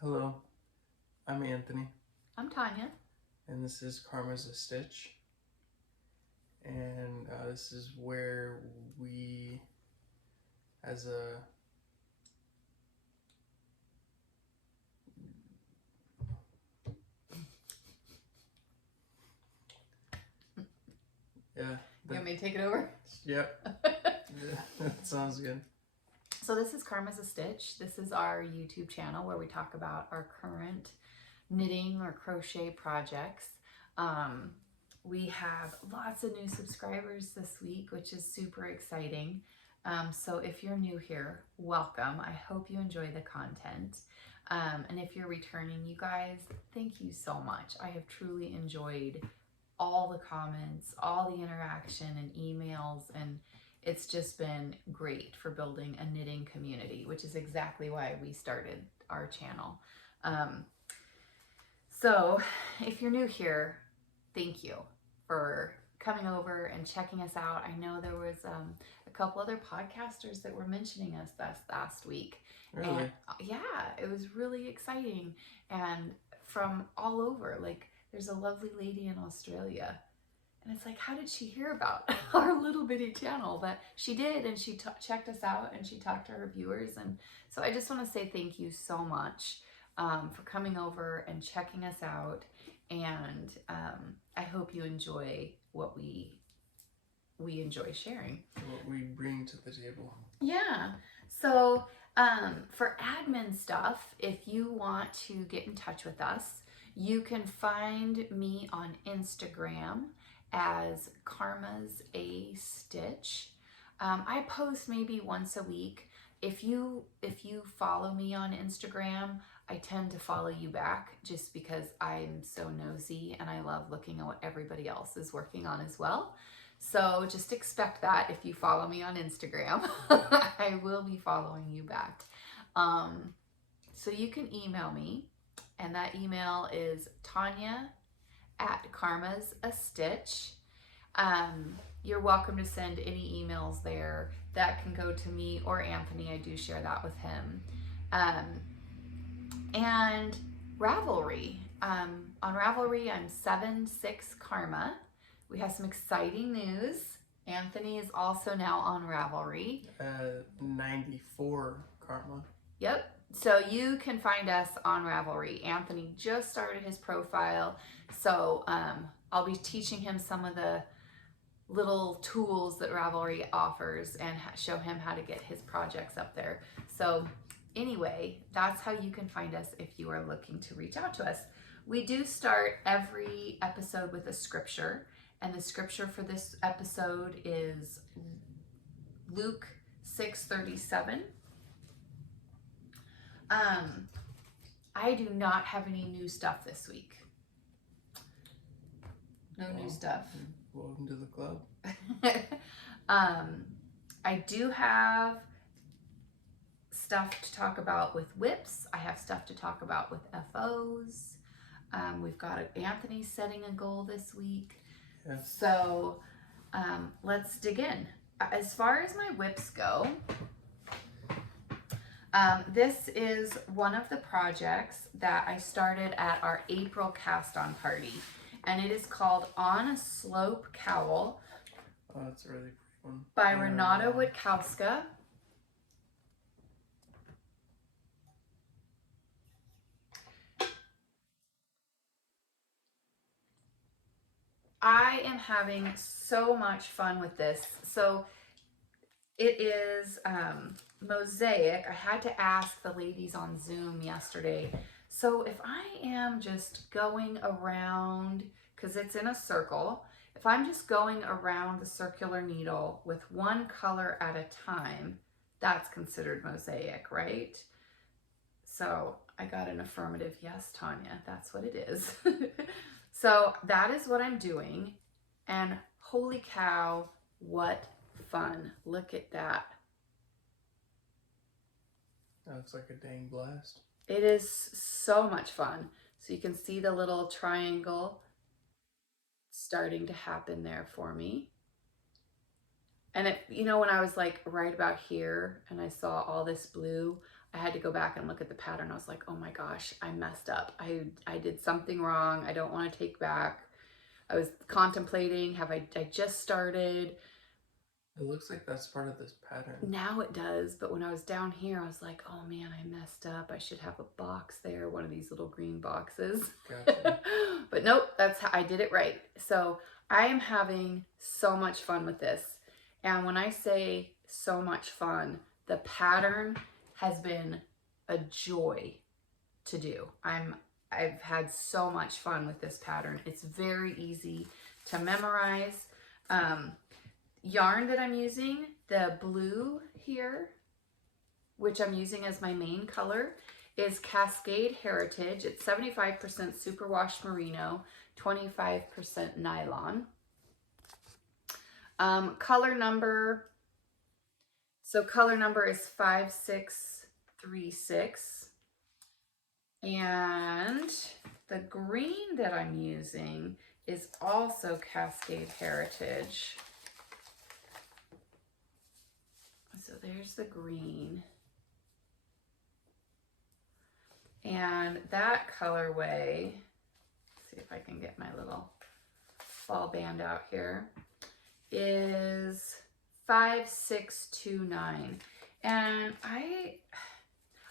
Hello, I'm Anthony, I'm Tanya. and this is Karma's a Stitch. And this is where we, as a yeah, You want me to take it over? Yep, yeah, that sounds good. So this is Karma's a Stitch. This is our YouTube channel where we talk about our current knitting or crochet projects. We have lots of new subscribers this week, which is super exciting. So if you're new here, welcome. I hope you enjoy the content. And if you're returning, you guys, thank you so much. I have truly enjoyed all the comments, all the interaction and emails, and it's just been great for building a knitting community, which is exactly why we started our channel. So if you're new here, thank you for coming over and checking us out. I know there was a couple other podcasters that were mentioning us this last week. Really? And, yeah, it was really exciting. And from all over, like there's a lovely lady in Australia. And it's like, how did she hear about our little bitty channel? But she did, and she checked us out, and she talked to her viewers. And so I just want to say thank you so much for coming over and checking us out. And I hope you enjoy what we enjoy sharing. What we bring to the table. Yeah. So for admin stuff, if you want to get in touch with us, you can find me on Instagram as Karma's a Stitch. I post maybe once a week. If you follow me on Instagram, I tend to follow you back just because I'm so nosy and I love looking at what everybody else is working on as well. So just expect that if you follow me on Instagram, I will be following you back. So you can email me, and that email is Tanya@karmasastitch. You're welcome to send any emails there. That can go to me or Anthony. I do share that with him. And Ravelry. On Ravelry, I'm 76 Karma. We have some exciting news. Anthony is also now on Ravelry. 94 Karma. Yep. So you can find us on Ravelry. Anthony just started his profile, so I'll be teaching him some of the little tools that Ravelry offers and show him how to get his projects up there. So anyway, that's how you can find us if you are looking to reach out to us. We do start every episode with a scripture, and the scripture for this episode is Luke 6:37. I do not have any new stuff this week. No new stuff. Welcome to the club. I do have stuff to talk about with whips. I have stuff to talk about with FOs. We've got Anthony setting a goal this week. Yes. So let's dig in. As far as my whips go, this is one of the projects that I started at our April cast-on party, and it is called On a Slope Cowl. Oh, that's a really pretty one. By Renata Witkowska. I am having so much fun with this. So it is mosaic. I had to ask the ladies on Zoom yesterday. So if I am just going around, because it's in a circle, if I'm just going around the circular needle with one color at a time, that's considered mosaic, right? So I got an affirmative yes, Tanya, that's what it is. So that is what I'm doing. And holy cow, what fun. Look at that. That looks like a dang blast. It is so much fun. So you can see the little triangle starting to happen there for me. And it, you know, when I was like right about here and I saw all this blue, I had to go back and look at the pattern. I was like, oh my gosh, I messed up. I did something wrong. I don't want to take back. I was contemplating, I just started. It looks like that's part of this pattern. Now it does, but when I was down here, I was like, oh man, I messed up. I should have a box there, one of these little green boxes. Gotcha. But nope, that's how I did it right. So I am having so much fun with this. And when I say so much fun, the pattern has been a joy to do. I've had so much fun with this pattern. It's very easy to memorize. Yarn that I'm using, the blue here, which I'm using as my main color, is Cascade Heritage. It's 75% superwash merino, 25% nylon. Color number is 5636. And the green that I'm using is also Cascade Heritage. So there's the green. And that colorway, let's see if I can get my little ball band out here, is 5629. And I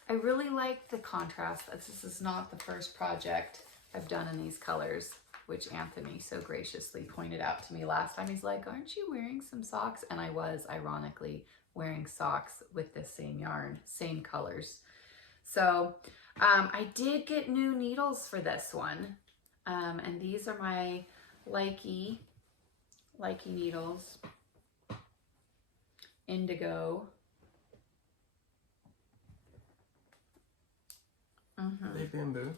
really like the contrast. This is not the first project I've done in these colors, which Anthony so graciously pointed out to me last time. He's like, aren't you wearing some socks? And I was, ironically, wearing socks with this same yarn, same colors. So I did get new needles for this one. And these are my Likey needles, indigo. They bamboo?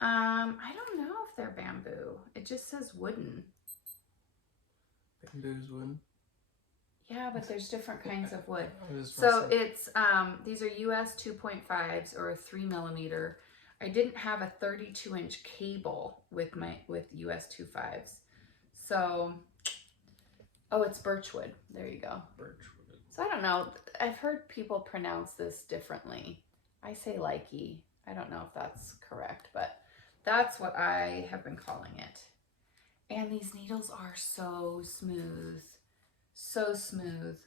I don't know if they're bamboo. It just says wooden. Bamboo's wooden? Yeah, but there's different kinds of wood. So it's, these are US 2.5s or a 3mm. I didn't have a 32-inch cable with US 2.5s. So, oh, it's birchwood. There you go. Birchwood. So I don't know. I've heard people pronounce this differently. I say likey. I don't know if that's correct, but that's what I have been calling it. And these needles are so smooth. So smooth.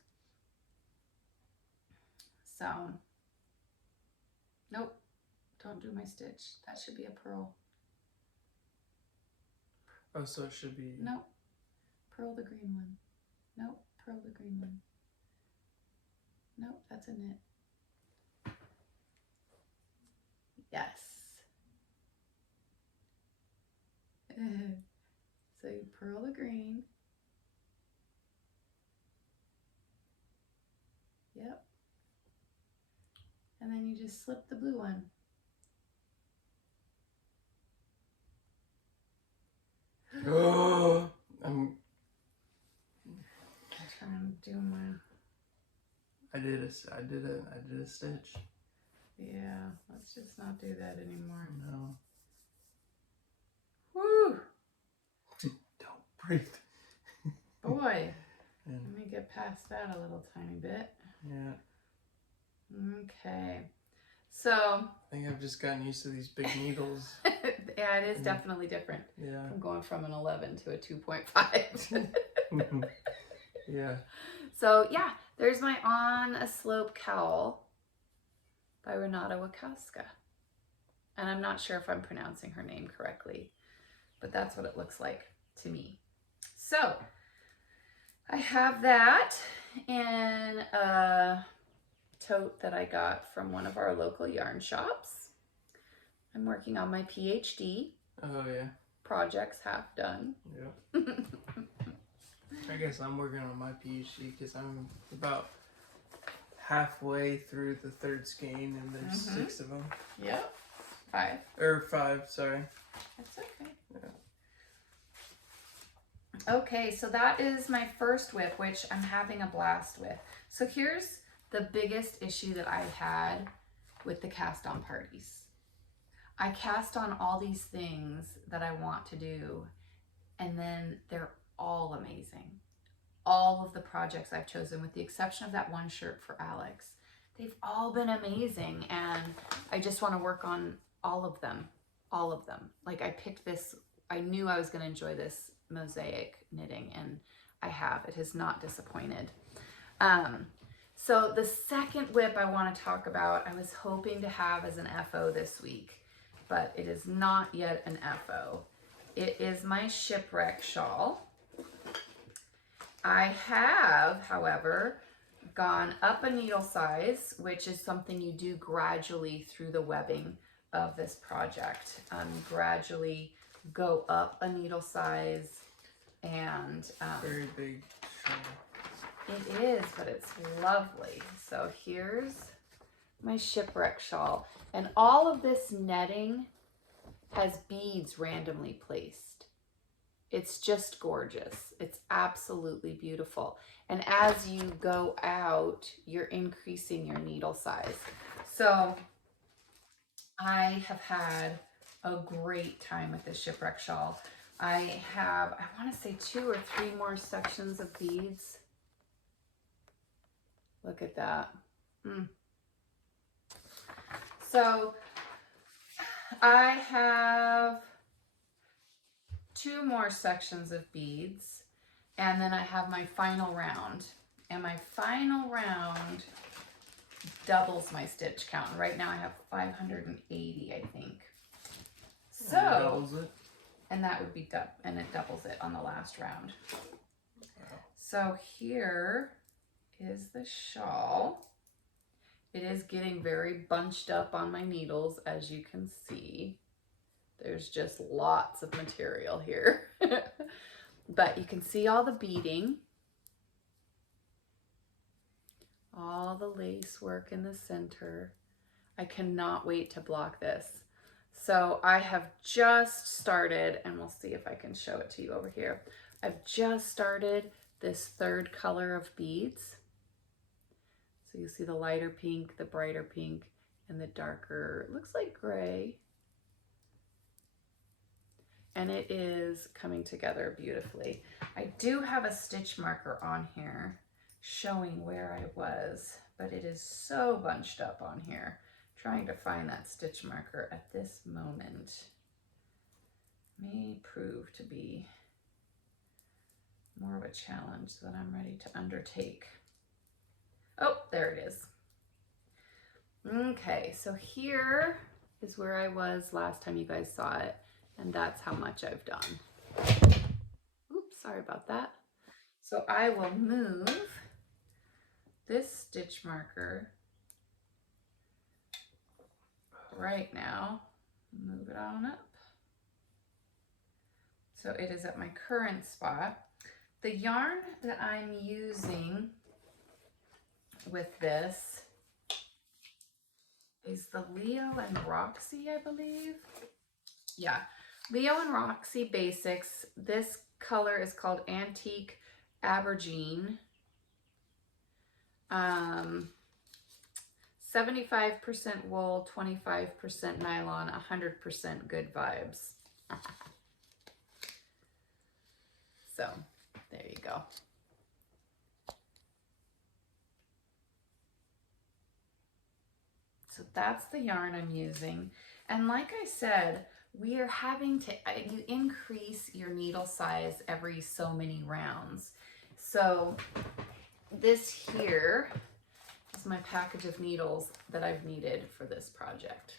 So, nope. Don't do my stitch. That should be a purl. Oh, so it should be... Nope. Purl the green one. Nope. Purl the green one. Nope, that's a knit. Yes. So you purl the green. Yep. And then you just slip the blue one. Oh, I'm trying to do my... I did a stitch. Yeah, let's just not do that anymore. No. Woo! Don't breathe. Boy, Yeah. let me get past that a little tiny bit. Yeah. Okay, so... I think I've just gotten used to these big needles. Yeah, it is definitely different. Yeah. I'm going from an 11 to a 2.5. Yeah. So yeah, there's my On a Slope cowl by Renata Wakowska. And I'm not sure if I'm pronouncing her name correctly, but that's what it looks like to me. So I have that in a tote that I got from one of our local yarn shops. I'm working on my PhD. Oh, yeah. Projects half done. Yeah. I guess I'm working on my PhD because I'm about halfway through the third skein and there's 6 of them. Yep. 5. Or 5, sorry. That's okay. Yeah. Okay, so that is my first whip, which I'm having a blast with. So here's the biggest issue that I've had with the cast on parties. I cast on all these things that I want to do, and then they're all amazing. All of the projects I've chosen, with the exception of that one shirt for Alex, they've all been amazing, and I just want to work on all of them. Like I picked this, I knew I was going to enjoy this mosaic knitting, and I have. It has not disappointed. So the second whip I want to talk about, I was hoping to have as an FO this week, but it is not yet an FO. It is my shipwreck shawl. I have, however, gone up a needle size, which is something you do gradually through the webbing of this project. Gradually go up a needle size, and very big shawl. It is, but it's lovely. So here's my shipwreck shawl, and all of this netting has beads randomly placed. It's just gorgeous. It's absolutely beautiful. And as you go out, you're increasing your needle size. So I have had a great time with this shipwreck shawl. I have, I want to say 2 or 3 more sections of beads. Look at that. So I have 2 more sections of beads, and then I have my final round, and my final round doubles my stitch count. Right now I have 580, I think. So doubles it, and that would be and it doubles it on the last round. Wow. So here is the shawl. It is getting very bunched up on my needles, as you can see. There's just lots of material here. But you can see all the beading, all the lace work in the center. I cannot wait to block this. So I have just started, and we'll see if I can show it to you over here. I've just started this 3rd color of beads. So you see the lighter pink, the brighter pink, and the darker, it looks like gray. And it is coming together beautifully. I do have a stitch marker on here showing where I was, but it is so bunched up on here. Trying to find that stitch marker at this moment may prove to be more of a challenge than I'm ready to undertake. Oh, there it is. Okay, so here is where I was last time you guys saw it, and that's how much I've done. Oops, sorry about that. So I will move this stitch marker right now, move it on up. So it is at my current spot. The yarn that I'm using with this is the Leo and Roxy, I believe. Yeah, Leo and Roxy Basics. This color is called Antique Aubergine. 75% wool, 25% nylon, 100% good vibes. So there you go. So that's the yarn I'm using. And like I said, we are having to, you increase your needle size every so many rounds. So this here is my package of needles that I've needed for this project.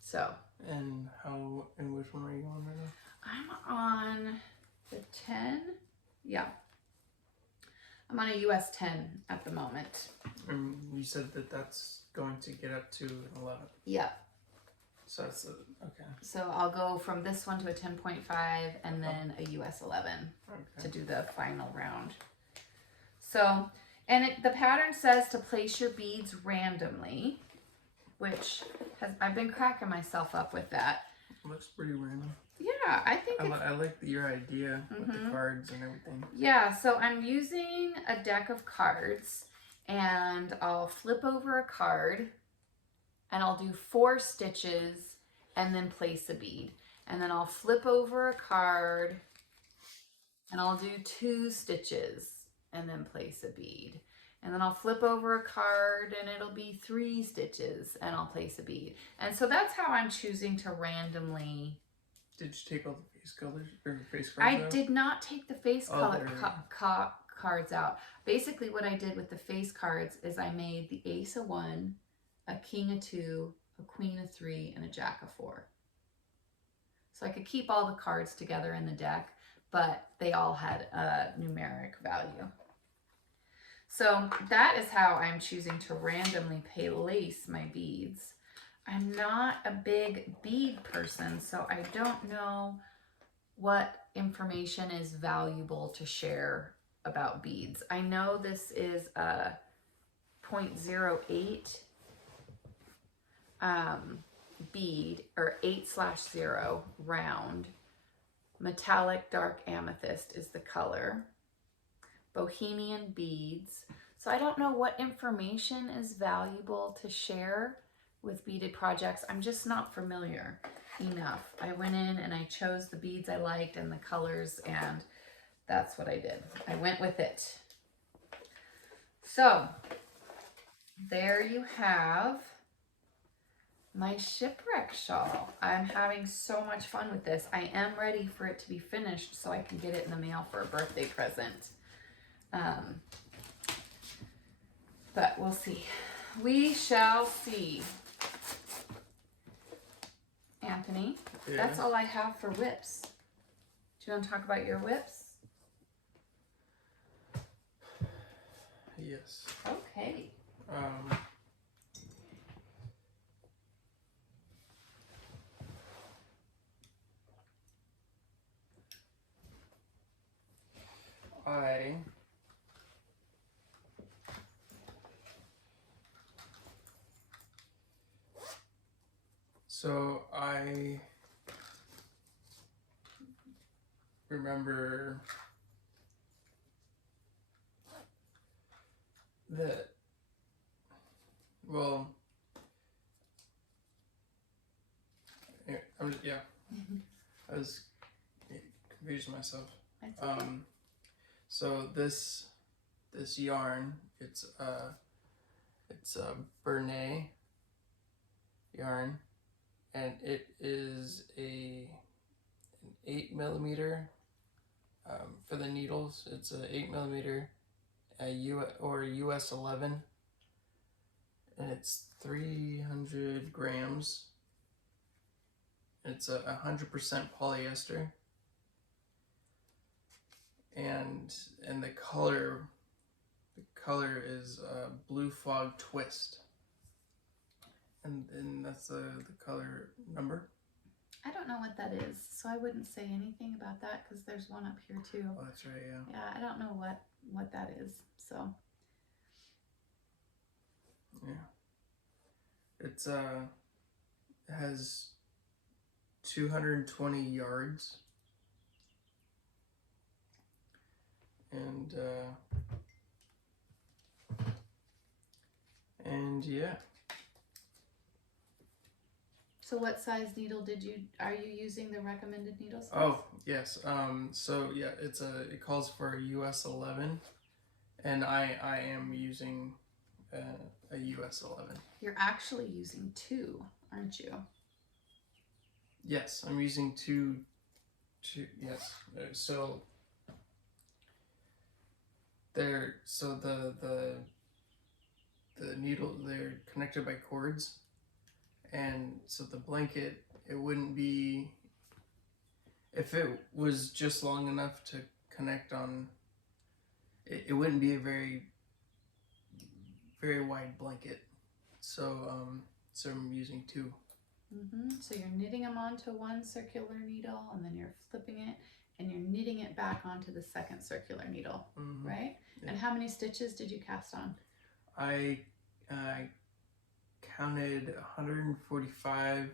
So. And which one are you on right now? I'm on the 10. Yeah. I'm on a US 10 at the moment. And you said that that's going to get up to 11. Yeah. So that's okay. So I'll go from this one to a 10.5 and then a US 11 to do the final round. So, and the pattern says to place your beads randomly, which I've been cracking myself up with that. Looks pretty random. Yeah, I think I like your idea with the cards and everything. Yeah, so I'm using a deck of cards, and I'll flip over a card, and I'll do 4 stitches and then place a bead. And then I'll flip over a card, and I'll do 2 stitches and then place a bead. And then I'll flip over a card and it'll be 3 stitches and I'll place a bead. And so that's how I'm choosing to randomly. Did you take all the face colors or face cards out? I did not take the face cards out. Basically what I did with the face cards is I made the ace of 1, a king of 2, a queen of 3, and a jack of 4. So I could keep all the cards together in the deck, but they all had a numeric value. So that is how I'm choosing to randomly place my beads. I'm not a big bead person, so I don't know what information is valuable to share about beads. I know this is a 0.08 bead, or 8/0 round. Metallic dark amethyst is the color. Bohemian beads. So I don't know what information is valuable to share with beaded projects. I'm just not familiar enough. I went in and I chose the beads I liked and the colors, and that's what I did. I went with it. So there you have my shipwreck shawl. I'm having so much fun with this. I am ready for it to be finished so I can get it in the mail for a birthday present. But we'll see. We shall see. Anthony, Yeah. That's all I have for whips. Do you want to talk about your whips? Yes. Okay. I remember that, well, yeah, I was confusing myself. That's okay. So this yarn, it's a Bernay yarn, and it is an 8mm for the needles. It's a 8mm US 11, and it's 300 grams. It's 100% polyester, and the color is Blue Fog Twist, and that's the color number. I don't know what that is, so I wouldn't say anything about that because there's one up here too. Oh, that's right, yeah. Yeah, I don't know what that is, so. Yeah. It's it has 220 yards, and yeah. So what size needle are you using the recommended needle size? Oh, yes. So yeah, it calls for a US 11, and I am using a US 11. You're actually using 2, aren't you? Yes, I'm using two. Yes. So the needle, they're connected by cords. And so the blanket, it wouldn't be, if it was just long enough to connect on, it wouldn't be a very, very wide blanket. So I'm using 2. So you're knitting them onto one circular needle, and then you're flipping it, and you're knitting it back onto the second circular needle, right? Yeah. And how many stitches did you cast on? I counted 145, and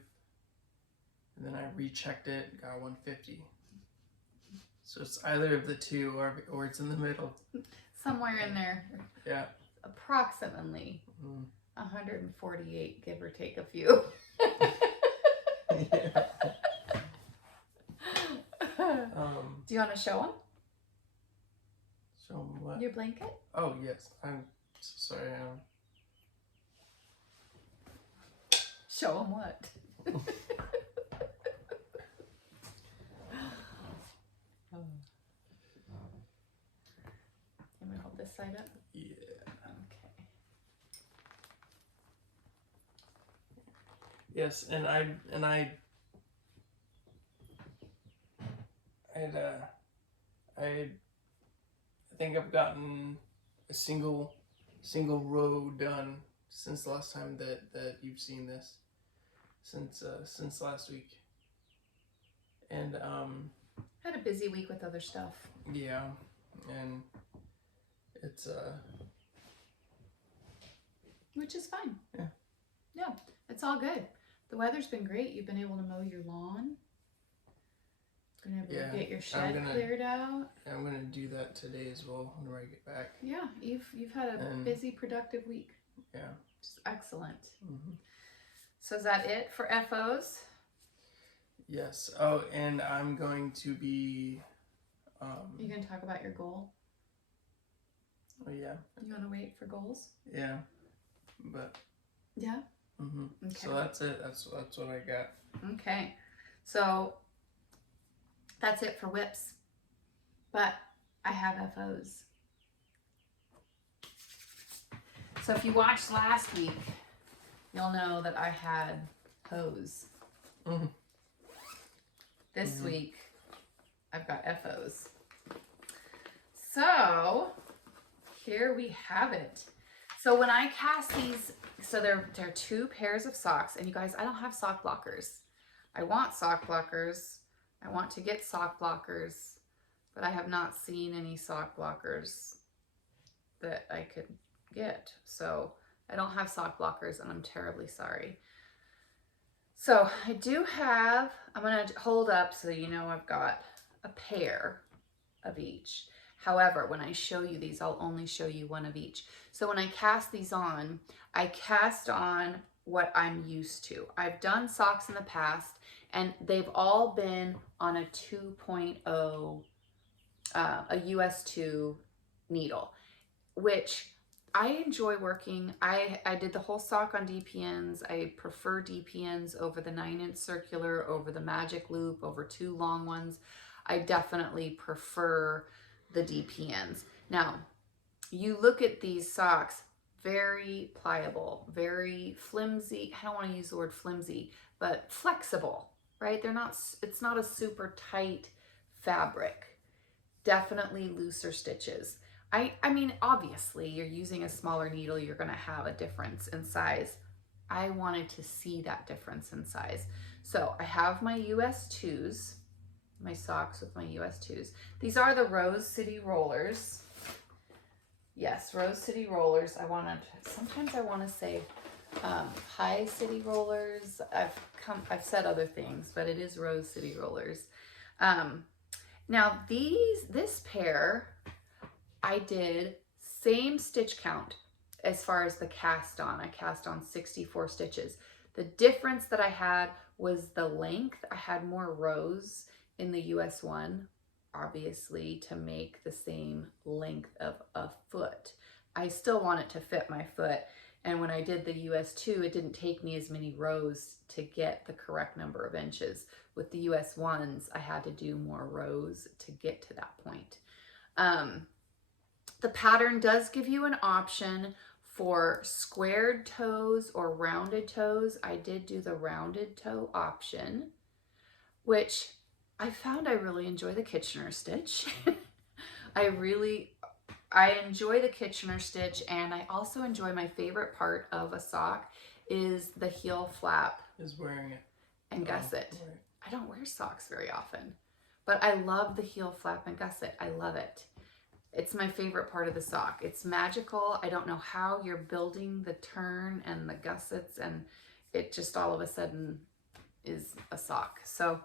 then I rechecked it, got 150. So it's either of the 2 or it's in the middle. Somewhere in there. Yeah. Approximately 148, give or take a few. Yeah. Do you want to show them? Show them what? Your blanket? Oh, yes. So sorry. Show them what? Can we hold this side up? Yeah. Okay. Yes, and I think I've gotten a single row done since the last time that you've seen this, since last week. And Had a busy week with other stuff. yeah, and it's Which is fine. Yeah. Yeah, it's all good. The weather's been great. You've been able to mow your lawn. Been able to get your shed cleared out. I'm gonna do that today as well when I get back. Yeah, you've had a busy, productive week. Yeah. Just excellent. Mm-hmm. So is that it for FOs? Yes. Oh, and I'm going to be. You gonna talk about your goal? Oh yeah. You want to wait for goals? Yeah. But. Yeah. Mm-hmm. Okay. So that's it. That's what I got. Okay. So that's it for whips. But I have FOs. So if you watched last week, you'll know that I had hose. Mm-hmm. This week, I've got FOs. So here we have it. So when I cast these, so there are 2 pairs of socks, and you guys, I don't have sock blockers. I want sock blockers. I want to get sock blockers, but I have not seen any sock blockers that I could get. So I don't have sock blockers, and I'm terribly sorry. So I do have, I'm going to hold up so you know I've got a pair of each. However, when I show you these, I'll only show you one of each. So when I cast these on, I cast on what I'm used to. I've done socks in the past, and they've all been on a 2.0, a US 2 needle, which I enjoy working. I did the whole sock on DPNs. I prefer DPNs over the 9-inch circular, over the magic loop, over 2 long ones. I definitely prefer the DPNs. Now, you look at these socks, very pliable, very flimsy. I don't want to use the word flimsy, but flexible, right? It's not a super tight fabric. Definitely looser stitches. I mean, obviously, you're using a smaller needle, you're going to have a difference in size. I wanted to see that difference in size. So I have my US 2s, my socks with my US 2s. These are the Rose City Rollers. Yes, Rose City Rollers. Sometimes I want to say High City Rollers. I've said other things, but it is Rose City Rollers. Now this pair, I did same stitch count as far as the cast on. I cast on 64 stitches. The difference that I had was the length. I had more rows in the US 1, obviously, to make the same length of a foot. I still want it to fit my foot. And when I did the US 2, it didn't take me as many rows to get the correct number of inches. With the US 1s, I had to do more rows to get to that point. The pattern does give you an option for squared toes or rounded toes. I did do the rounded toe option, which I found I really enjoy the Kitchener stitch. I enjoy the Kitchener stitch, and I also enjoy, my favorite part of a sock is the heel flap. Is wearing it. And gusset. Right. I don't wear socks very often, but I love the heel flap and gusset. I love it. It's my favorite part of the sock. It's magical. I don't know how you're building the turn and the gussets, and it just all of a sudden is a sock. So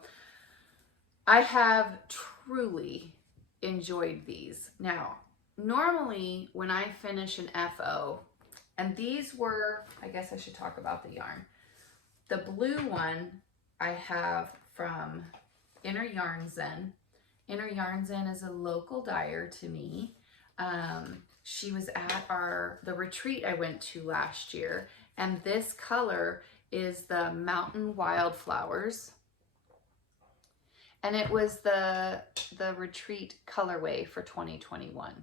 I have truly enjoyed these. Now, normally when I finish an FO, and these were, I guess I should talk about the yarn. The blue one I have from Inner Yarn Zen. Inner Yarn Zen is a local dyer to me. She was at the retreat I went to last year, and this color is the Mountain Wildflowers. And it was the retreat colorway for 2021.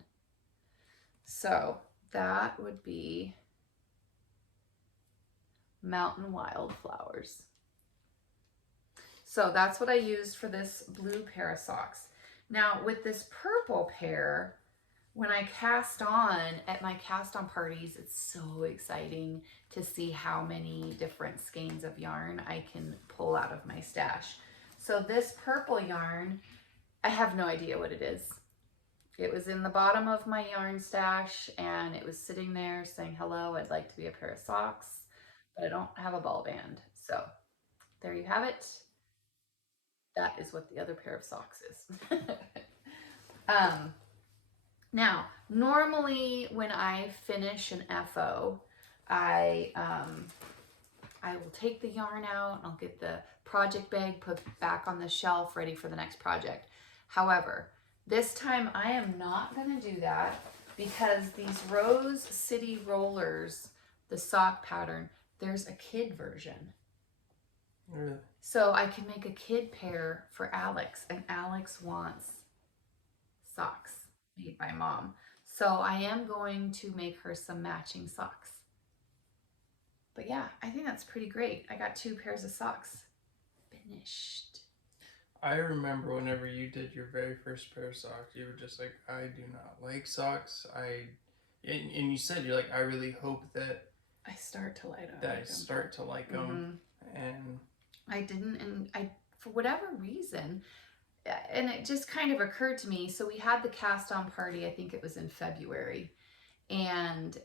So that would be Mountain Wildflowers. So that's what I used for this blue pair of socks. Now with this purple pair, when I cast on at my cast on parties, it's so exciting to see how many different skeins of yarn I can pull out of my stash. So this purple yarn, I have no idea what it is. It was in the bottom of my yarn stash and it was sitting there saying, hello, I'd like to be a pair of socks, but I don't have a ball band. So there you have it. That is what the other pair of socks is. Now, normally when I finish an FO, I will take the yarn out and I'll get the project bag put back on the shelf ready for the next project. However, this time I am not going to do that because these Rose City Rollers, the sock pattern, there's a kid version. Really? So I can make a kid pair for Alex, and Alex wants socks made by mom. So I am going to make her some matching socks. But yeah, I think that's pretty great. I got 2 pairs of socks finished. I remember whenever you did your very first pair of socks, you were just like, I do not like socks. And you said, you're like, I really hope that I start to like them. That I start to like them. And I didn't, and I, for whatever reason, and it just kind of occurred to me. So we had the cast on party, I think it was in February, and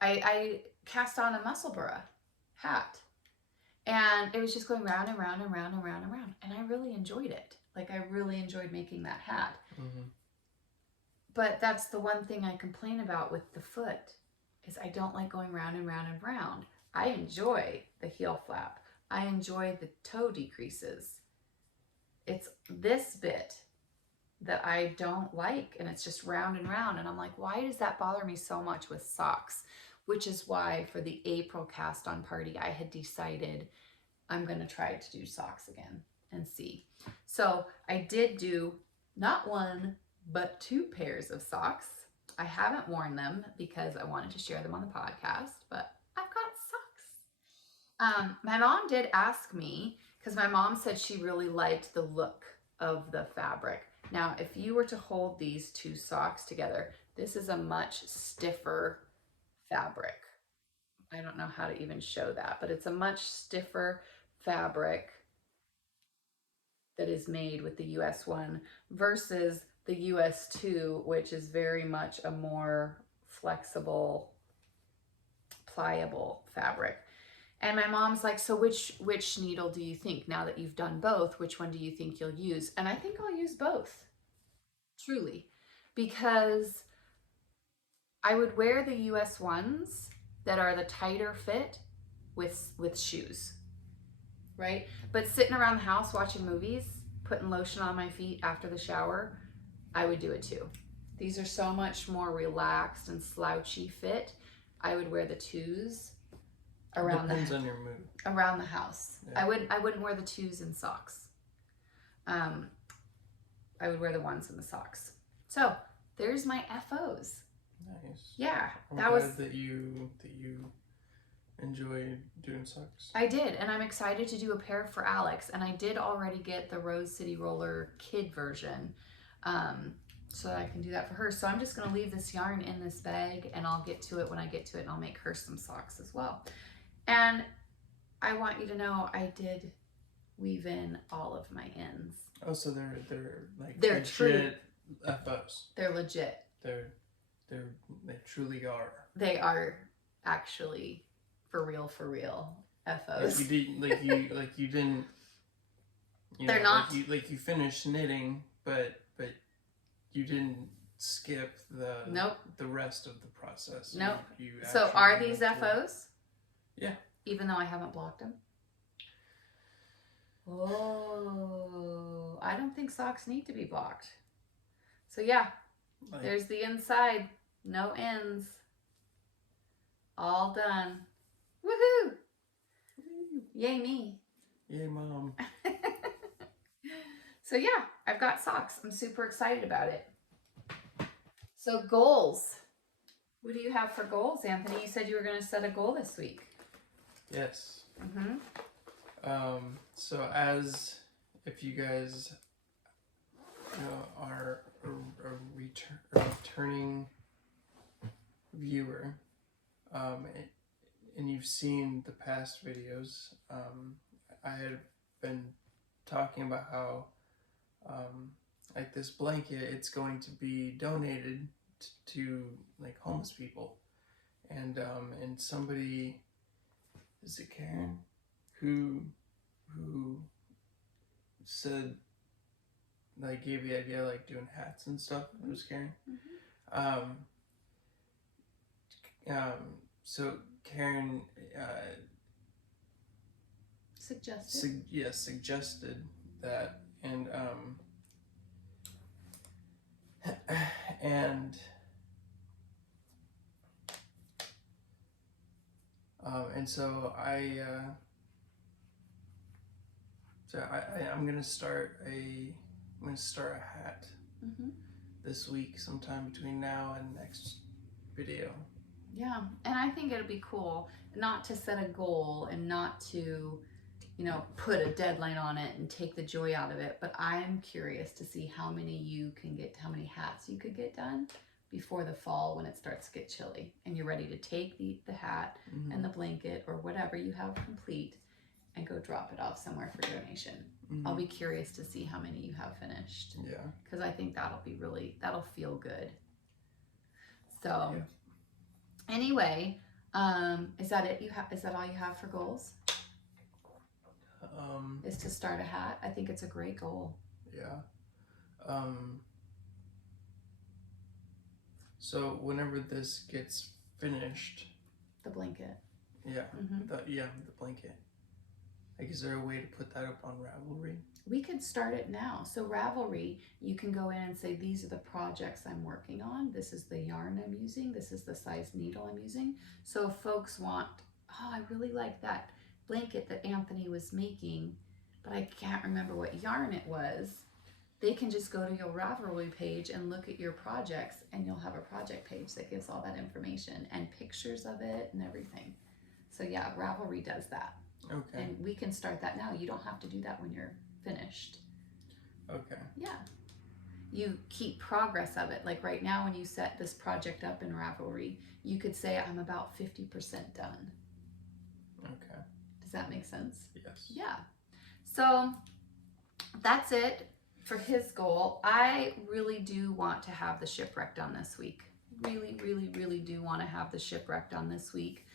I cast on a Musselburgh hat, and it was just going round and round and round and round and round, and I really enjoyed it. Like, I really enjoyed making that hat. But that's the one thing I complain about with the foot, is I don't like going round and round and round. I enjoy the heel flap. I enjoy the toe decreases. It's this bit that I don't like, and it's just round and round, and I'm like, why does that bother me so much with socks? Which is why for the April cast on party, I had decided I'm going to try to do socks again and see. So I did do not 1, but 2 pairs of socks. I haven't worn them because I wanted to share them on the podcast, but I've got socks. My mom did ask me, because my mom said she really liked the look of the fabric. Now, if you were to hold these 2 socks together, this is a much stiffer fabric. I don't know how to even show that, but it's a much stiffer fabric that is made with the US one versus the US 2, which is very much a more flexible, pliable fabric. And my mom's like, so which needle do you think, now that you've done both, which one do you think you'll use? And I think I'll use both, truly, because I would wear the US ones that are the tighter fit with shoes, right? But sitting around the house watching movies, putting lotion on my feet after the shower, I would do it too. These are so much more relaxed and slouchy fit. I would wear the 2s around depends on your mood. Around the house. Yeah. I wouldn't wear the 2s in socks. I would wear the 1s in the socks. So there's my FOs. Nice. Yeah, I'm glad that you enjoy doing socks. I did, and I'm excited to do a pair for Alex. And I did already get the Rose City Roller kid version, so that I can do that for her. So I'm just going to leave this yarn in this bag, and I'll get to it when I get to it, and I'll make her some socks as well. And I want you to know I did weave in all of my ends. Oh, so they're like they're legit true FOs. They're legit. They truly are. They are actually for real FOs. Like you didn't. They're not. Like you finished knitting, but you didn't skip the rest of the process. Nope. You so are these FOs? Yeah. Even though I haven't blocked them. Oh, I don't think socks need to be blocked. So yeah, Like, There's the inside. No ends. All done. Woohoo! Yay me. yay, Mom. So yeah, I've got socks. I'm super excited about it. So goals. What do you have for goals, Anthony? You said you were going to set a goal this week. Yes. Mm-hmm. So if you guys are a returning viewer, and you've seen the past videos, I had been talking about how like this blanket, it's going to be donated to like homeless people, and somebody, is it Karen, who said, like, gave the idea, like, doing hats and stuff. It was Karen. So Karen suggested that, and and so I'm gonna start a hat this week, sometime between now and next video. Yeah, and I think it'll be cool not to set a goal and not to, put a deadline on it and take the joy out of it, but I'm curious to see how many hats you could get done before the fall, when it starts to get chilly and you're ready to take the hat and the blanket or whatever you have complete and go drop it off somewhere for donation. I'll be curious to see how many you have finished. Yeah. Because I think that'll feel good. So anyway, is that it? Is that all you have for goals? Is to start a hat. I think it's a great goal. Yeah. So whenever this gets finished, the blanket. Yeah. The blanket. Like, is there a way to put that up on Ravelry? We could start it now. So Ravelry, you can go in and say, these are the projects I'm working on. This is the yarn I'm using. This is the size needle I'm using. So if folks want, I really like that blanket that Anthony was making, but I can't remember what yarn it was, they can just go to your Ravelry page and look at your projects, and you'll have a project page that gives all that information and pictures of it and everything. So yeah, Ravelry does that. Okay. And we can start that now. You don't have to do that when you're finished. Okay. Yeah. You keep progress of it. Like right now, when you set this project up in Ravelry, you could say, I'm about 50% done. Okay. Does that make sense? Yes. Yeah. So that's it for his goal. I really do want to have the shipwreck done this week. Really, really, really do want to have the shipwreck done this week.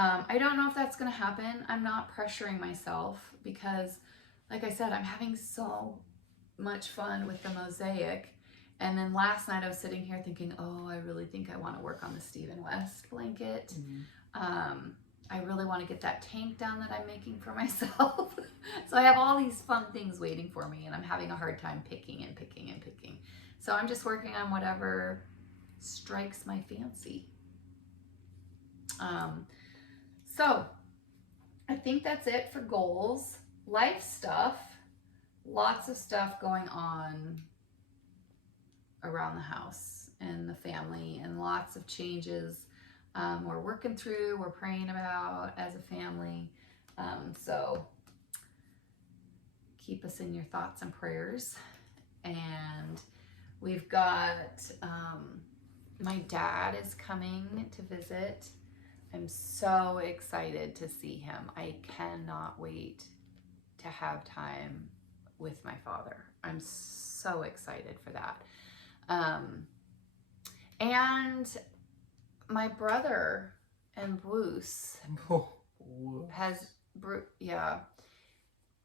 I don't know if that's going to happen. I'm not pressuring myself because, like I said, I'm having so much fun with the mosaic. And then last night I was sitting here thinking, I really think I want to work on the Stephen West blanket. I really want to get that tank done that I'm making for myself. So I have all these fun things waiting for me, and I'm having a hard time picking. So I'm just working on whatever strikes my fancy. So I think that's it for goals. Life stuff, lots of stuff going on around the house and the family, and lots of changes we're working through, we're praying about as a family. So keep us in your thoughts and prayers. And we've got, my dad is coming to visit. I'm so excited to see him. I cannot wait to have time with my father. I'm so excited for that. And my brother and Bruce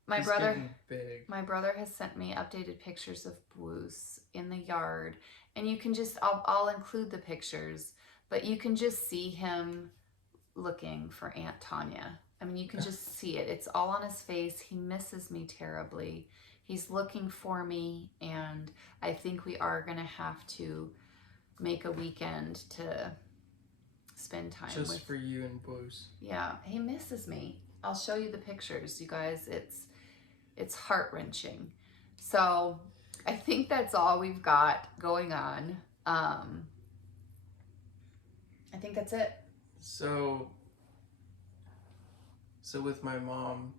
my brother has sent me updated pictures of Bruce in the yard, and you can just, I'll include the pictures, but you can just see him looking for Aunt Tanya. I mean, you can just see it. It's all on his face. He misses me terribly. He's looking for me, and I think we are going to have to make a weekend to spend time just with. for you and Bruce. Yeah, he misses me. I'll show you the pictures, you guys. It's heart-wrenching. So I think that's all we've got going on. I think that's it. So with my mom,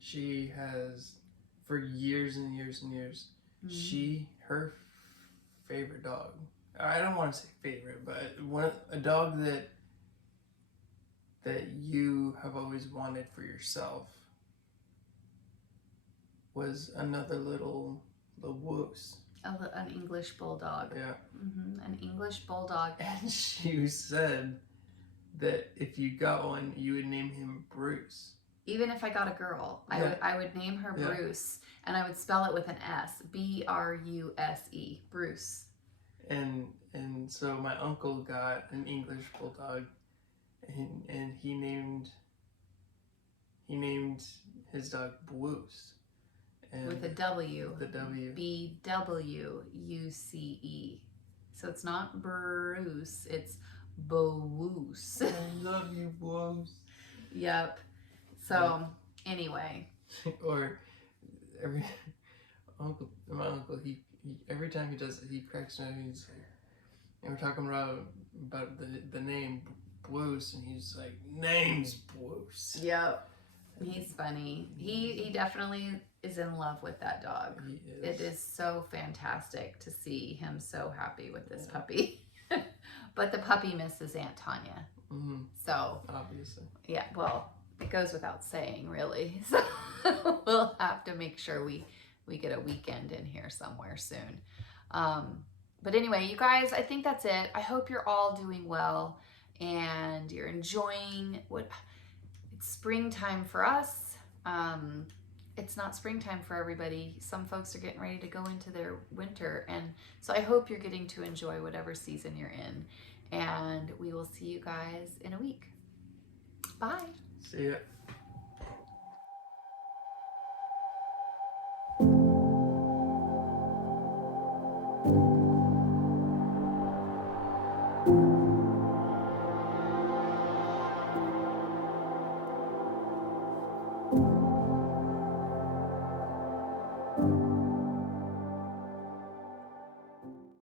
she has, for years and years and years, her favorite dog, I don't want to say favorite, but a dog that you have always wanted for yourself was another little woos. An English bulldog. Yeah. An English bulldog. And she said that if you got one, you would name him Bruce. Even if I got a girl, I would name her Bruce, and I would spell it with an S, Bruse, Bruce. And so my uncle got an English bulldog, and he named his dog Bruce. With a W. The W. BWUCE. So it's not Bruce, it's Bowoose. I love you, Bruce. Yep. So anyway. Or my uncle, he every time he does it, he cracks me up. He's like, and we're talking about the name Bruce, and he's like, name's Bruce. Yep. He's funny. He definitely is in love with that dog. He is. It is so fantastic to see him so happy with this puppy. But the puppy misses Aunt Tanya. So obviously. Yeah, well, it goes without saying, really. So we'll have to make sure we get a weekend in here somewhere soon. But anyway, you guys, I think that's it. I hope you're all doing well and you're enjoying it's springtime for us. It's not springtime for everybody. Some folks are getting ready to go into their winter. And so I hope you're getting to enjoy whatever season you're in. And we will see you guys in a week. Bye. See ya.